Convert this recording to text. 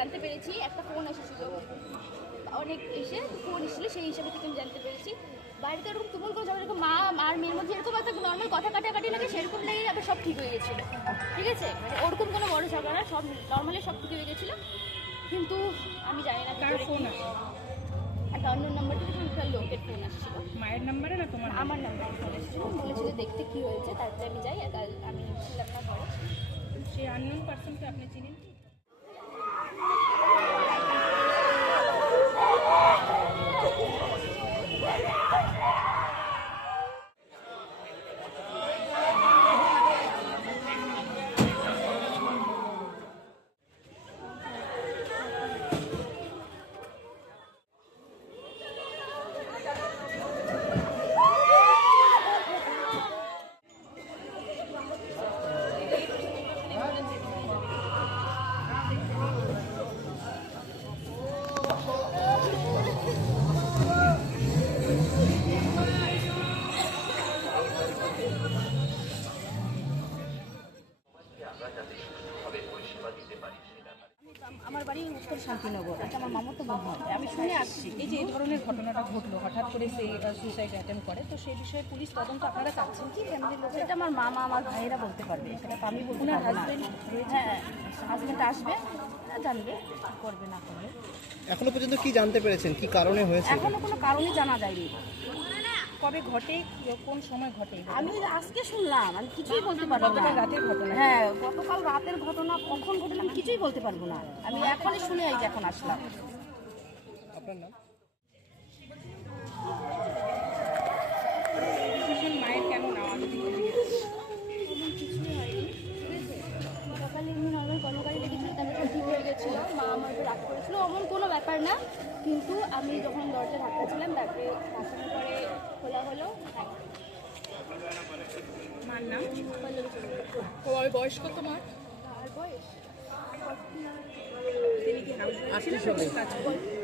জানতে পেরেছি একটা ফোন এসেছিল, অনেক এসে ফোন এসেছিলো, সেই হিসাবে থেকে আমি জানতে পেরেছি। বাড়িতে এরকম তুমুল করে এরকম মা আর মেয়ের মধ্যে এরকম একটা নর্মাল কথা কাটাকাটি লাগে, সেরকম লেগে আবার সব ঠিক হয়ে গেছিলো। ঠিক আছে, মানে ওরকম কোনো বড় ঝগড়া, সব নর্মালি সব ঠিক হয়ে গেছিলো। কিন্তু আমি জানি না কার ফোন আসে, একটা অন্য নাম্বার থেকে একটা লোকের ফোন আসছিল। মায়ের নাম্বারে না তোমার? আমার নাম্বারে ফোন এসেছিল, বলেছিল দেখতে কী হয়েছে, তারপরে আমি যাই। আর আমি ছিলাম না ঘরে। সেই আননোন পার্সনকে আপনি চিনেন? আমার বাড়ি উত্তর শান্তিনগর, এটা আমার মামাতো বোন হয়। আমি শুনে আসছি এই যে এই ধরনের ঘটনাটা ঘটলো, হঠাৎ করে সে সুইসাইড অ্যাটেম্প করে, তো সেই বিষয়ে পুলিশ তদন্ত আপনারা চাচ্ছেন কি? ফ্যামিলির লোক? সেটা আমার মামা আমার ভাইয়েরা বলতে পারবে, সেটা তো আমি বলতে ওনার পারবো না। হাজবেন্ড? হ্যাঁ, হাজবেন্ড আসবে, জানবে কি করবে না করবে। এখনো পর্যন্ত কি জানতে পেরেছেন, কি কারণে হয়েছে? এখনো কোনো কারণই জানা যায়নি। কবে ঘটে, কোন সময় ঘটে? আমি আজকে শুনলাম, আমি কিছুই বলতে পারবো না। গতকাল রাতের ঘটনা? হ্যাঁ, গতকাল রাতের ঘটনা, কখন ঘটনা আমি কিছুই বলতে পারবো না। আমি এখনই শুনে এই যে এখন আসলাম। আপনার নাম? ডিসিশন মায়ের কেন নেওয়া যদি জিজ্ঞেস করি? এমন কিছুই হয়নি। ঠিক আছে, সকালে এমনি নর্মাল কর্মকারী লেগেছিল, তারপরে ঠিক হয়ে গেছিলো। মা আমার উপর রাগ করেছিল, এমন কোনো ব্যাপার না। কিন্তু আমি যখন দরজা ধাক্কাছিলাম, তারপরে ধাক্কানোর পরে খোলা হলো। মার নাম? পল্লবী চৌধুরী। ওর বয়স কত মার? আর বয়স তিনি কি হাউস ওয়াইফ ছিলেন? কাজ করতেন?